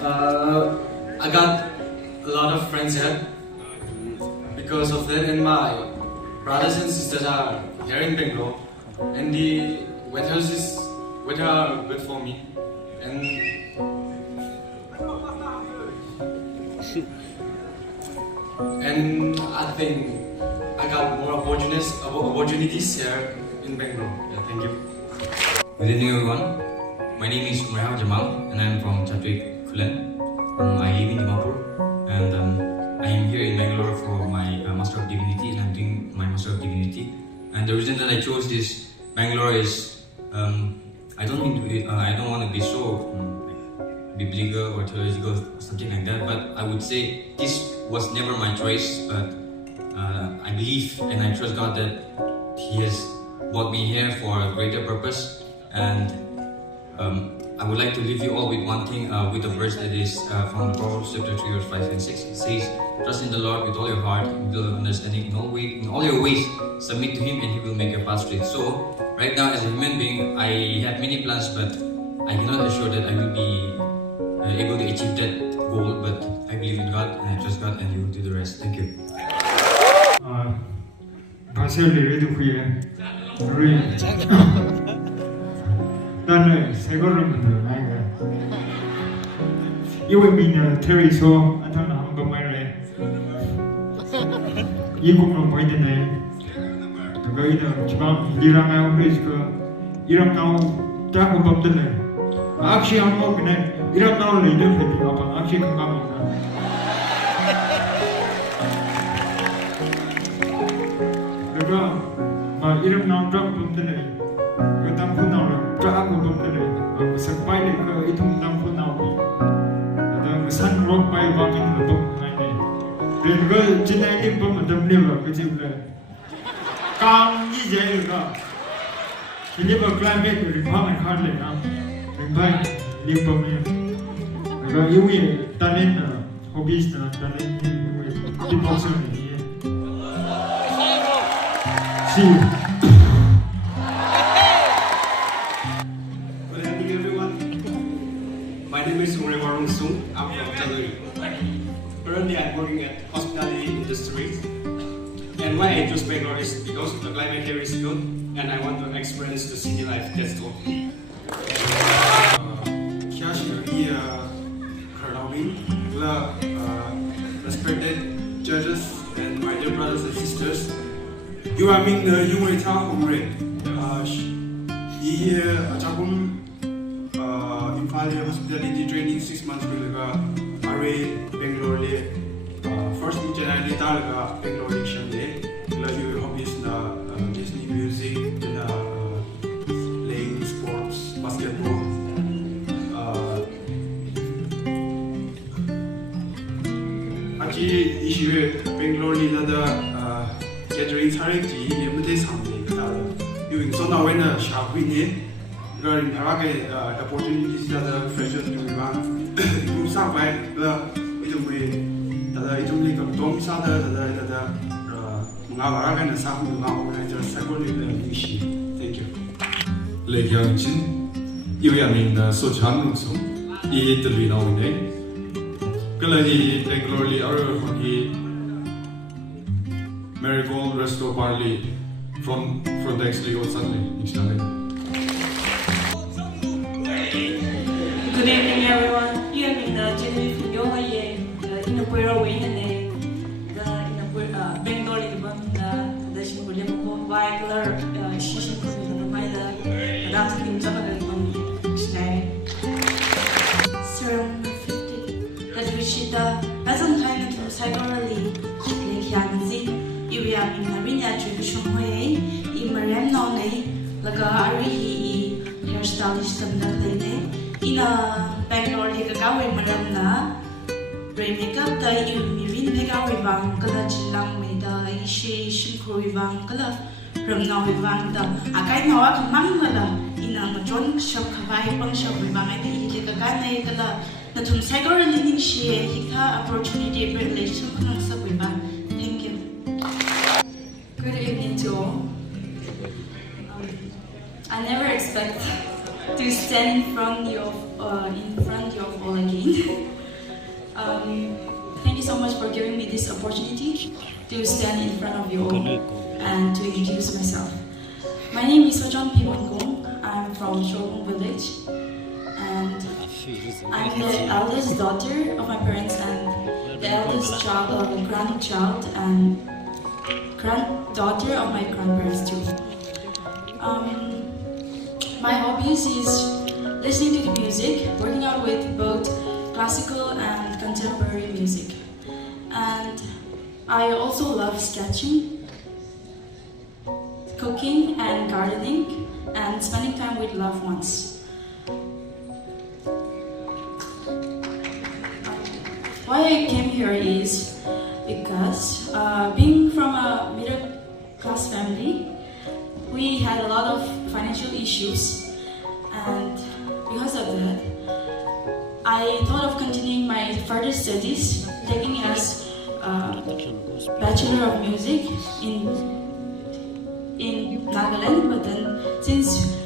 I got a lot of friends here because of that, and my brothers and sisters are here in Bangalore, and the weather are good for me, and I think I got more opportunities here in Bangalore. Yeah, thank you. Good evening, everyone. My name is Jamal, and I'm from Tangkhul. I live in Jamal, and I am here in Bangalore for my Master of Divinity, and I'm doing my Master of Divinity. And the reason that I chose this Bangalore is I don't want to be so biblical or theological or something like that, but I would say this was never my choice, but I believe and I trust God that He has brought me here for a greater purpose. And I would like to leave you all with one thing, with a verse that is from Proverbs chapter 3, verse 5 and 6. It says, "Trust in the Lord with all your heart, with all understanding, in all your ways, submit to Him, and He will make your path straight." So, right now, as a human being, I have many plans, but I cannot assure that I will be able to achieve that goal. But I believe in God, and I trust God, and He will do the rest. Thank you. 나는 새 걸음을 나이가 이외미는 테리소 안타나 한 번만 해 이국로 보이네 그거이는 지방 이랑하고 그래서 이랑 나오 딱 법들네 악시 안 먹네 이랑 나올 리더 페디 아빠 악시 건강이다 그거 막 이랑 나올 딱 법들네 그 Tangkhul nào trả của tôi đây là sẽ bay lên cái thông Tangkhul nào đi rồi sun rock bay vào những cái bông này này rồi cái trên này những bông mà đâm liều là cái gì vậy càng như vậy rồi thì nếu mà climate của mình hóa mình khác lên nào mình bay liều bông này rồi yêu gì ta nên hobbies là ta nên đi bộ sơn này see you. My name is I'm from Jamal. Currently, I'm working at hospitality industry. And why I chose Bangalore is because the climate here is good, and I want to experience the city life. That's all. Respected judges and my dear brothers and sisters, you are being the hospitality training 6 months ago. Array Bangalore first in January Bangalore election day. Your hobbies na Disney music, playing sports, basketball. Actually, issue Bangalore gathering charity yemte samne kada. You so now when a sharp win regarding opportunities that are fresh to Iran, you start by itu legal dom sada mengawarakan saham organizer secondary issue. Thank you. Legianjin, Yoyamin Sochan Sum, E. Delvino Day. Galadi regularly our Marigold Resto Barley from the actually or Sunday each day. Good evening, everyone. You have been Jenny from Yoga in a prayer way in a Bengali the Shimbuliamo Wagler, Shishin Kumida, that's in Japan today. Serum 50. That Rishida doesn't kind of psychology, like Yanzi, you have been a Rina tradition way, in Mariam None, like a Ari hairstylist of the lady. In a Bangalore, he got away, Madame. Bring makeup, the you mean make our revang, color chilang made a she revang color from now revang. A guy now a mangala in a John shop, Kawaii function revang, and he take a guy color. The Tom Sagar and she hika opportunity relation revang. Thank you. Good evening to all. I never expect to to stand in front of you all again. Thank you so much for giving me this opportunity to stand in front of you all and to introduce myself. My name is Tangkhul. I'm from Tangkhul village, and I'm the eldest daughter of my parents and the eldest grandchild and granddaughter of my grandparents too. My hobbies is listening to the music, working out with both classical and contemporary music. And I also love sketching, cooking and gardening, and spending time with loved ones. Why I came here is because being from a middle class family, we had a lot of financial issues, and because of that, I thought of continuing my further studies, taking as Bachelor of Music in Nagaland. But then, since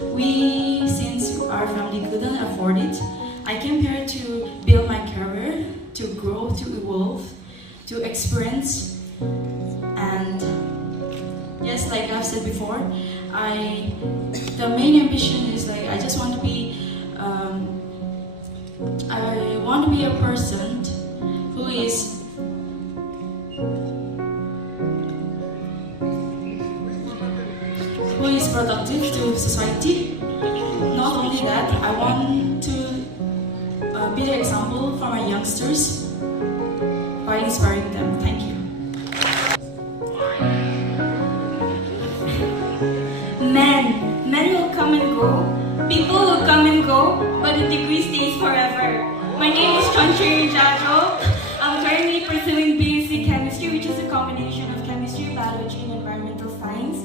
our family couldn't afford it, I came here to build my career, to grow, to evolve, to experience, and yes, like I've said before, the main ambition is like I just want to be a person who is productive to society. Not only that, I want to be the example for my youngsters by inspiring them. Thank you. Men will come and go, people will come and go, but the degree stays forever. My name is Jamal. I'm currently pursuing BSc Chemistry, which is a combination of chemistry, biology, and environmental science.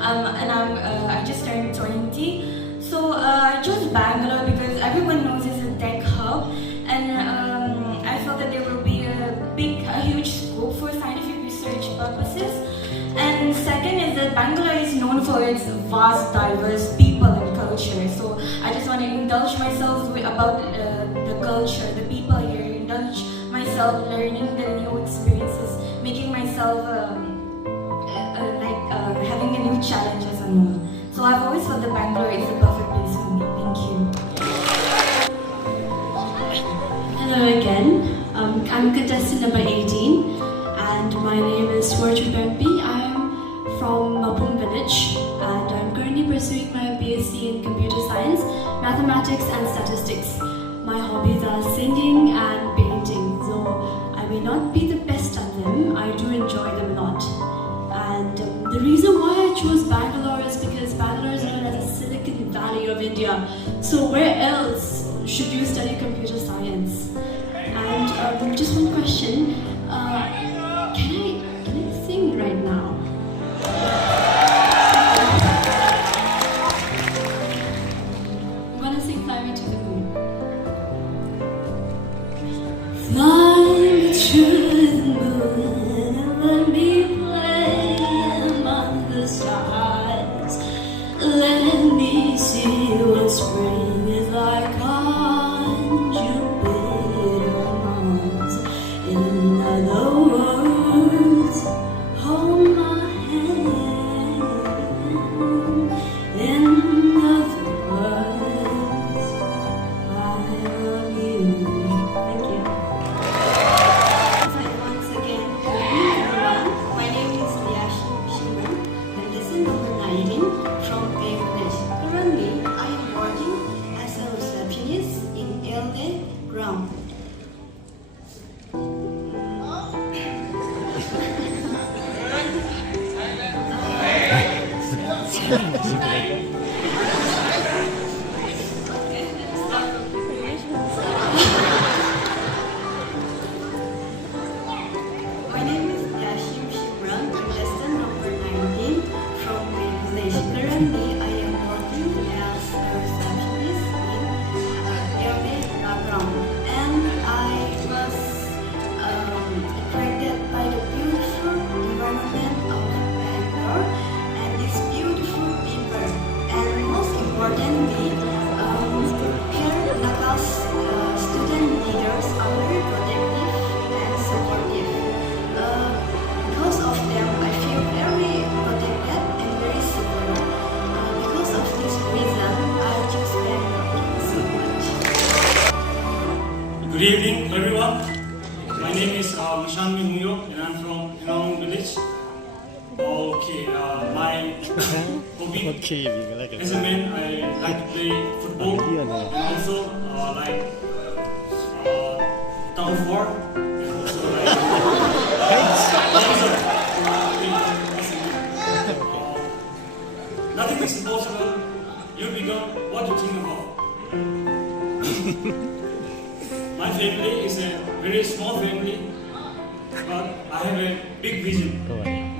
And I just turned 20. So I chose Bangalore because everyone knows it's a tech hub, and I felt that there will be a huge scope for scientific research purposes. And second is that Bangalore is known for its vast, diverse people and culture. So I just want to indulge myself about the culture, the people here, indulge myself learning the new experiences, making myself having a new challenge as a move. So I've always felt that Bangalore is the perfect place for me. Thank you. Hello again. I'm contestant number 18, and my name is Tangkhul Bangalore. I'm from Mapum village, and I'm currently pursuing my BSc in computer science, mathematics and statistics. My hobbies are singing and painting, so I may not be the best at them. I do enjoy them a lot. And the reason why I chose Bangalore is because Bangalore is known as the Silicon Valley of India. So where else should you study computer science? And just one question, can I sing right now? I'm gonna sing Fly Me to the Moon. Fly me to the moon and let me play among the stars. Let me see what spring is like on Jupiter, Mars. In other words, hold my hand. In other words, I love you. Thank you. Good evening, everyone. My name is Mashan Mihunyo, and I'm from Tangkhul village. Okay, my hobby as a man, I like to play football and also like tug of war and also like nothing is impossible. You become what you think about. My family is a very small family, but I have a big vision.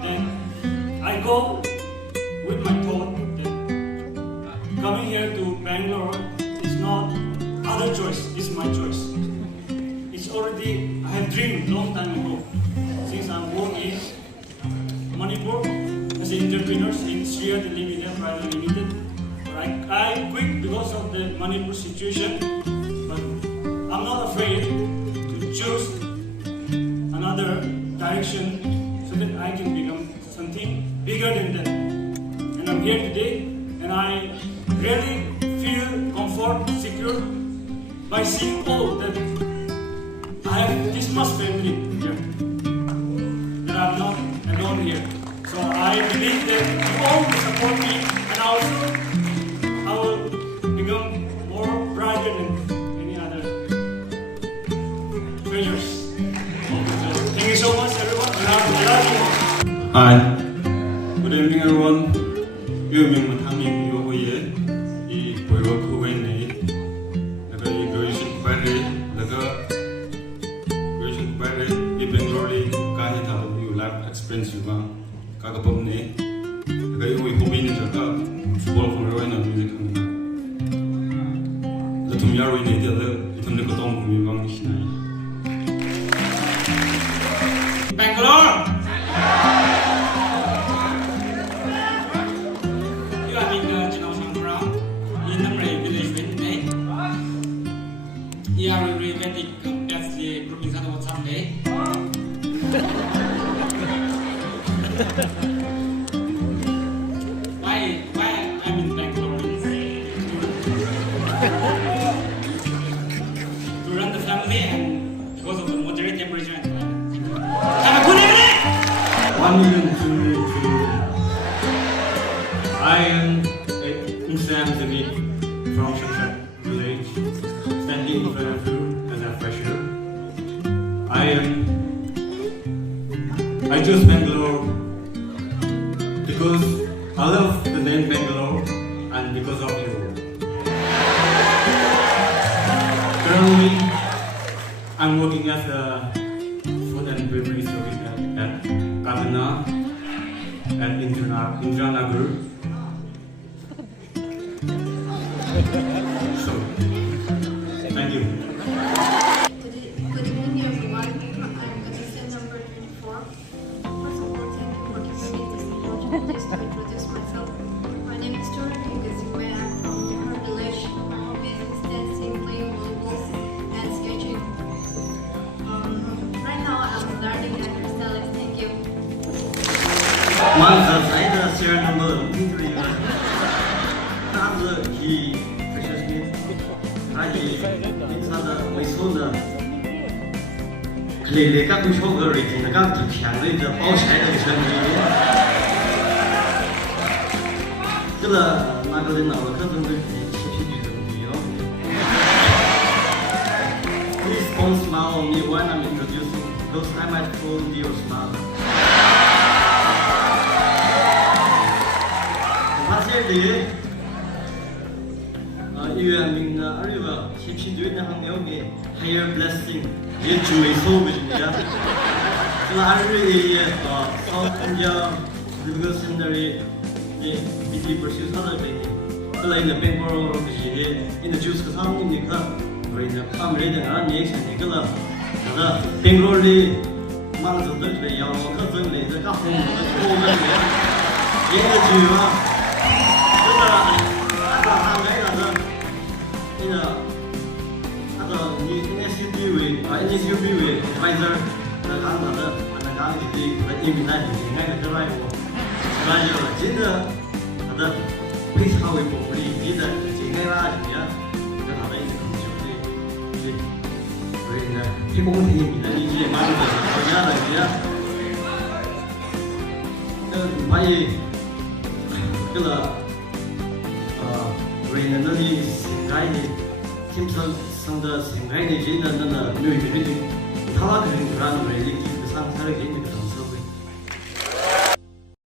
Then I go with my thought that coming here to Bangalore is not other choice, it's my choice. It's already, I have dreamed long time ago. Since I'm born in Manipur as an entrepreneur in Sriya Limited, Private Limited. I quit because of the Manipur situation, but I'm not afraid to choose another direction so that I can become something bigger than that. And I'm here today, and I really feel comfort, secure by seeing all that I have this much family here, that I'm not alone here. So I believe that you all will support me, and also I will become more brighter than any other treasures. Thank you so much, everyone. I love you. Hi. Good evening, everyone. You have been having your way. You work away. Like a graduation party. Like a graduation party. You Bangalore. Kahit have you life experience juga. Kagapam ni. Like you hobby ni juga. Football from Roy na music kami na. Latum yaro ini dia le. Itum ni kotong kami bang isnai. Bangalore! You are being Jamal from Tangkhul village with me. You are really getting that's the grouping that was someday. Why I'm in Bangalore is to run the family and because of the moderate temperature and climate. Have a good evening! 1 million to I am Muslim Zabid from Shakshak village, standing in front of you as a fresher. I chose Bangalore because I love the name Bangalore and because of you. Currently, I'm working as a food and beverage service at Kavana and Indranagar. So, thank you. Good evening, everyone. I'm contestant number 24. First of all, thank you for giving me this opportunity to introduce myself. My name is Tori Kizikwe. I'm from her village. My hobbies is dancing, playing volleyball, and sketching. Right now, I'm learning at Crystallis. Thank you. Once I share number 3, after he precious me, I inside the my son的。你刚不说个瑞金的，刚挺强的，这包起来的全部。这个那个人脑子可真的情绪比较低哦。Please don't smile on me when I'm introducing, because I might fall into your smile. 那些人。유명한 아리가 십시주의 항명에 higher blessing 예 주의 소비입니다. 그 아리의 성공자 그리고 신들이 이 비디 버시 사람들이 그래서 뱅글로로 그지 인troduce 그 사람이니까 우리는 카메라에 나는 얘기하니까 그다 뱅글로리 만져들 때 영어课程里 个红的抽的얘가 주요 그다 NSUB advisor là các bạn đó là các bạn thì im mình lại thì ngay là cái này của bây giờ là chính là đó biết how we go đi chính là chỉ ngay là gì á cái nào đấy không chịu đi 저희는 피공생입니다. 이제 많이 보냐라고요. 많이 그라 왜냐면 이 생각이 팀선 상대 생각이 지나는 묘기들이 타와 그런 그런 왜 이렇게 그 상사를 이제